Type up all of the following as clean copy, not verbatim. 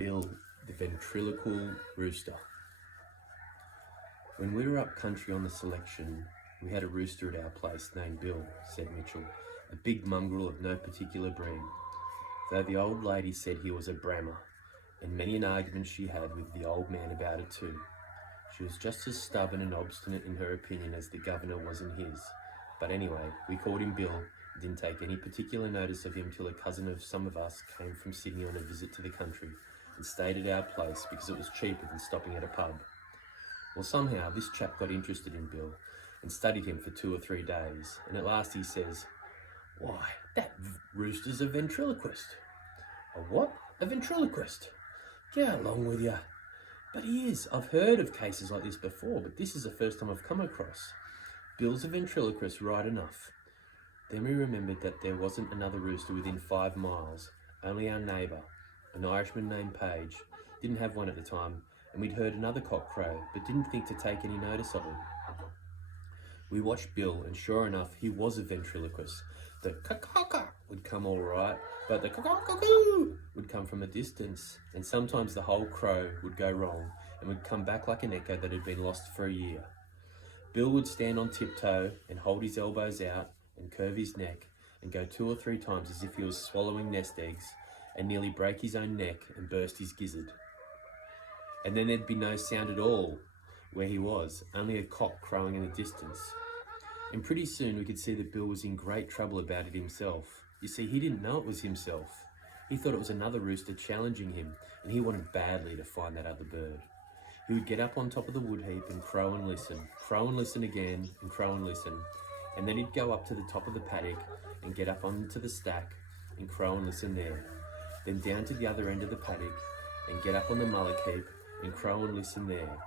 Bill, the ventriloquial rooster. When we were up country on the selection, we had a rooster at our place named Bill, said Mitchell, a big mongrel of no particular breed, though the old lady said he was a Brahma, and many an argument she had with the old man about it too. She was just as stubborn and obstinate in her opinion as the governor was in his. But anyway, we called him Bill and didn't take any particular notice of him till a cousin of some of us came from Sydney on a visit to the country and stayed at our place because it was cheaper than stopping at a pub. Well, somehow this chap got interested in Bill and studied him for 2 or 3 days, and at last he says, "Why, that rooster's a ventriloquist." "A what? A ventriloquist? Get along with you." "But he is. I've heard of cases like this before, but this is the first time I've come across. Bill's a ventriloquist, right enough." Then we remembered that there wasn't another rooster within 5 miles, only our neighbour, an Irishman named Page, didn't have one at the time, and we'd heard another cock crow, but didn't think to take any notice of him. We watched Bill, and sure enough, he was a ventriloquist. The caw-caw would come all right, but the caw-caw would come from a distance, and sometimes the whole crow would go wrong and would come back like an echo that had been lost for a year. Bill would stand on tiptoe and hold his elbows out and curve his neck and go 2 or 3 times as if he was swallowing nest eggs and nearly break his own neck and burst his gizzard. And then there'd be no sound at all where he was, only a cock crowing in the distance. And pretty soon we could see that Bill was in great trouble about it himself. You see, he didn't know it was himself. He thought it was another rooster challenging him, and he wanted badly to find that other bird. He would get up on top of the wood heap and crow and listen again, and crow and listen. And then he'd go up to the top of the paddock and get up onto the stack and crow and listen there. Then down to the other end of the paddock and get up on the mullock heap and crow and listen there.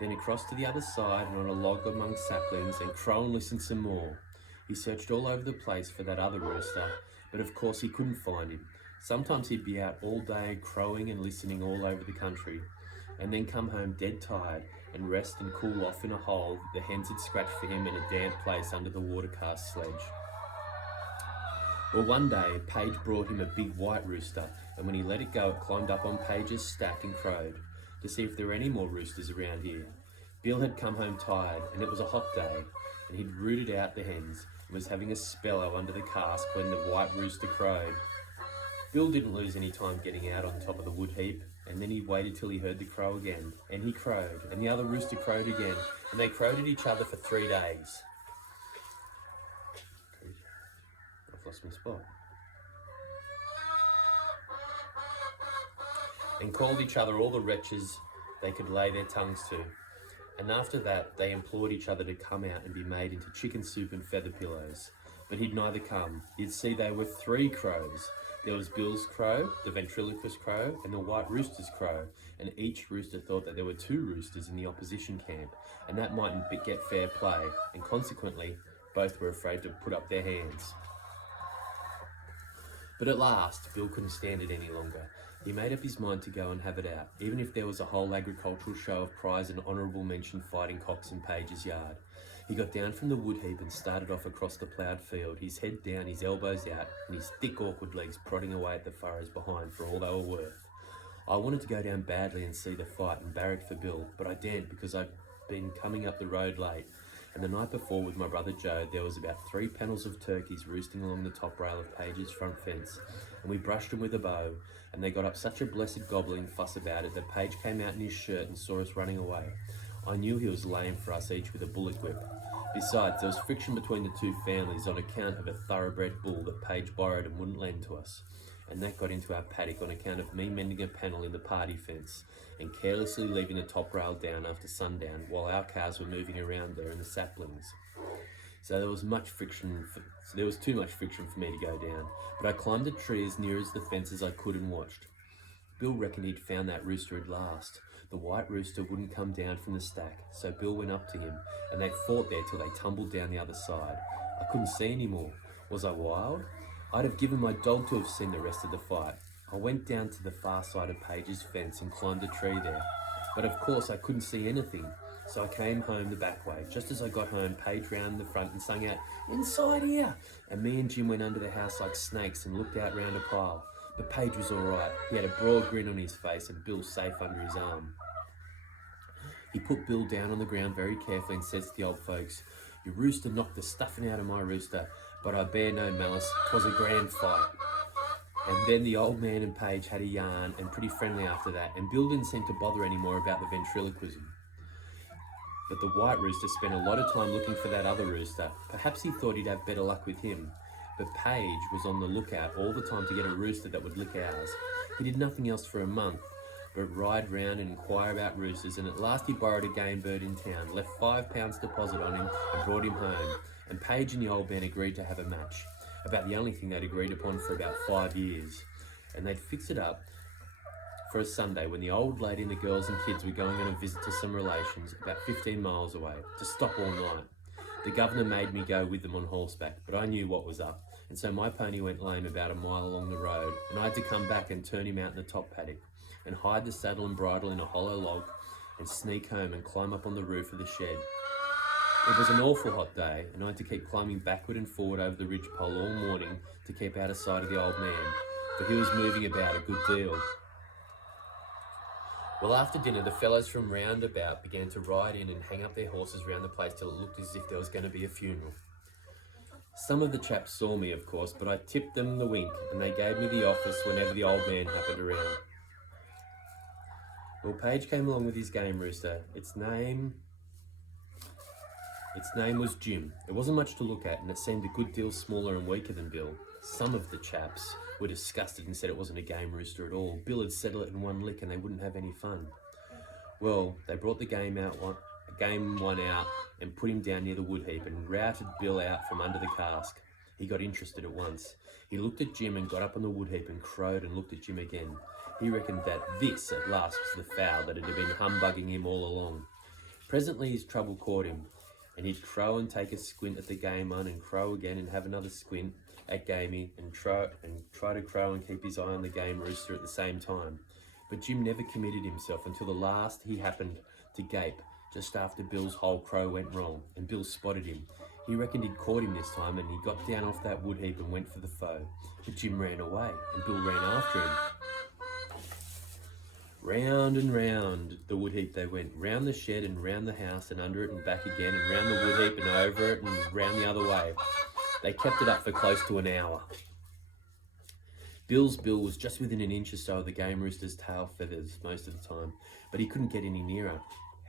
Then across to the other side and on a log among saplings and crow and listen some more. He searched all over the place for that other rooster, but of course he couldn't find him. Sometimes he'd be out all day crowing and listening all over the country, and then come home dead tired and rest and cool off in a hole the hens had scratched for him in a damp place under the watercast sledge. Well, one day Page brought him a big white rooster, and when he let it go it climbed up on Page's stack and crowed to see if there were any more roosters around here. Bill had come home tired, and it was a hot day, and he'd rooted out the hens and was having a spello under the cask when the white rooster crowed. Bill didn't lose any time getting out on top of the wood heap, and then he waited till he heard the crow again, and he crowed, and the other rooster crowed again, and they crowed at each other for 3 days. I've lost my spot. And called each other all the wretches they could lay their tongues to. And after that, they implored each other to come out and be made into chicken soup and feather pillows. But he'd neither come. You'd see there were 3 crows. There was Bill's crow, the ventriloquist crow, and the white rooster's crow. And each rooster thought that there were 2 roosters in the opposition camp, and that mightn't get fair play, and consequently, both were afraid to put up their hands. But at last, Bill couldn't stand it any longer. He made up his mind to go and have it out, even if there was a whole agricultural show of prize and honourable mention fighting cocks in Page's yard. He got down from the wood heap and started off across the ploughed field, his head down, his elbows out, and his thick awkward legs prodding away at the furrows behind for all they were worth. I wanted to go down badly and see the fight and barrack for Bill, but I daren't because I'd been coming up the road late, and the night before with my brother Joe there was about 3 panels of turkeys roosting along the top rail of Page's front fence, and we brushed them with a bow, and they got up such a blessed gobbling fuss about it that Page came out in his shirt and saw us running away. I knew he was laying for us each with a bullock whip. Besides, there was friction between the 2 families on account of a thoroughbred bull that Page borrowed and wouldn't lend to us, and that got into our paddock on account of me mending a panel in the party fence and carelessly leaving the top rail down after sundown while our cars were moving around there in the saplings. So there was too much friction for me to go down, but I climbed a tree as near as the fence as I could and watched. Bill reckoned he'd found that rooster at last. The white rooster wouldn't come down from the stack, so Bill went up to him, and they fought there till they tumbled down the other side. I couldn't see any more. Was I wild? I'd have given my dog to have seen the rest of the fight. I went down to the far side of Page's fence and climbed a tree there, but of course I couldn't see anything, so I came home the back way. Just as I got home, Page round the front and sung out, "Inside here!" And me and Jim went under the house like snakes and looked out round a pile. But Page was all right. He had a broad grin on his face and Bill safe under his arm. He put Bill down on the ground very carefully and says to the old folks, "Your rooster knocked the stuffing out of my rooster, but I bear no malice. 'Twas a grand fight." And then the old man and Page had a yarn and pretty friendly after that, and Bill didn't seem to bother anymore about the ventriloquism. But the white rooster spent a lot of time looking for that other rooster. Perhaps he thought he'd have better luck with him. But Page was on the lookout all the time to get a rooster that would lick ours. He did nothing else for a month but ride round and inquire about roosters, and at last he borrowed a game bird in town, left £5 deposit on him and brought him home. And Page and the old man agreed to have a match, about the only thing they'd agreed upon for about 5 years. And they'd fix it up for a Sunday when the old lady and the girls and kids were going on a visit to some relations about 15 miles away, to stop all night. The governor made me go with them on horseback, but I knew what was up, and so my pony went lame about a mile along the road, and I had to come back and turn him out in the top paddock, and hide the saddle and bridle in a hollow log, and sneak home and climb up on the roof of the shed. It was an awful hot day, and I had to keep climbing backward and forward over the ridgepole all morning to keep out of sight of the old man, for he was moving about a good deal. Well, after dinner, the fellows from round about began to ride in and hang up their horses round the place till it looked as if there was going to be a funeral. Some of the chaps saw me, of course, but I tipped them the wink, and they gave me the office whenever the old man happened around. Well, Page came along with his game rooster. Its name was Jim. It wasn't much to look at, and it seemed a good deal smaller and weaker than Bill. Some of the chaps were disgusted and said it wasn't a game rooster at all. Bill had settled it in one lick and they wouldn't have any fun. Well, they brought the game one out and put him down near the wood heap and routed Bill out from under the cask. He got interested at once. He looked at Jim and got up on the wood heap and crowed and looked at Jim again. He reckoned that this at last was the fowl that had been humbugging him all along. Presently his trouble caught him, and he'd crow and take a squint at the game one and crow again and have another squint at gamey and try to crow and keep his eye on the game rooster at the same time. But Jim never committed himself until the last he happened to gape just after Bill's whole crow went wrong, and Bill spotted him. He reckoned he'd caught him this time, and he got down off that wood heap and went for the foe. But Jim ran away, and Bill ran after him. Round and round the wood heap they went, round the shed and round the house and under it and back again, and round the wood heap and over it and round the other way. They kept it up for close to an hour. Bill's bill was just within an inch or so of the game rooster's tail feathers most of the time, but he couldn't get any nearer,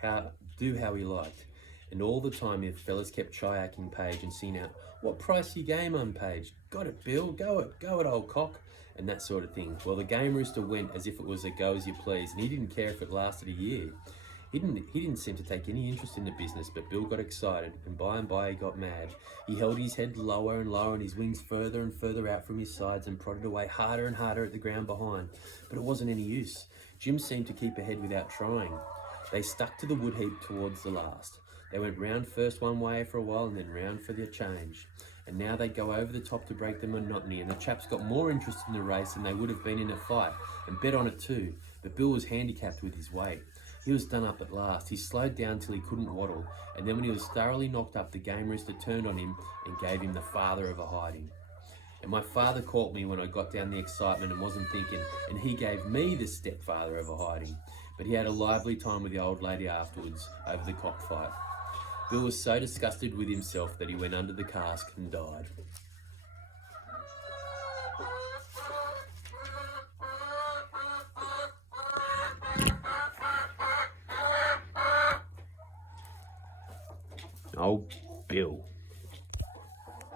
how he liked. And all the time the fellas kept chiacking Page and singing out, "What price your game on, Page? Got it, Bill, go it, old cock," and that sort of thing. Well, the game rooster went as if it was a go as you please, and he didn't care if it lasted a year. He didn't seem to take any interest in the business, but Bill got excited, and by he got mad. He held his head lower and lower and his wings further and further out from his sides and prodded away harder and harder at the ground behind. But it wasn't any use. Jim seemed to keep ahead without trying. They stuck to the wood heap towards the last. They went round first one way for a while and then round for the change. And now they'd go over the top to break the monotony, and the chaps got more interested in the race than they would have been in a fight, and bet on it too. But Bill was handicapped with his weight. He was done up at last. He slowed down till he couldn't waddle, and then when he was thoroughly knocked up, the game rooster turned on him and gave him the father of a hiding. And my father caught me when I got down the excitement and wasn't thinking, and he gave me the stepfather of a hiding. But he had a lively time with the old lady afterwards over the cockfight. Bill was so disgusted with himself that he went under the cask and died. Oh, Bill.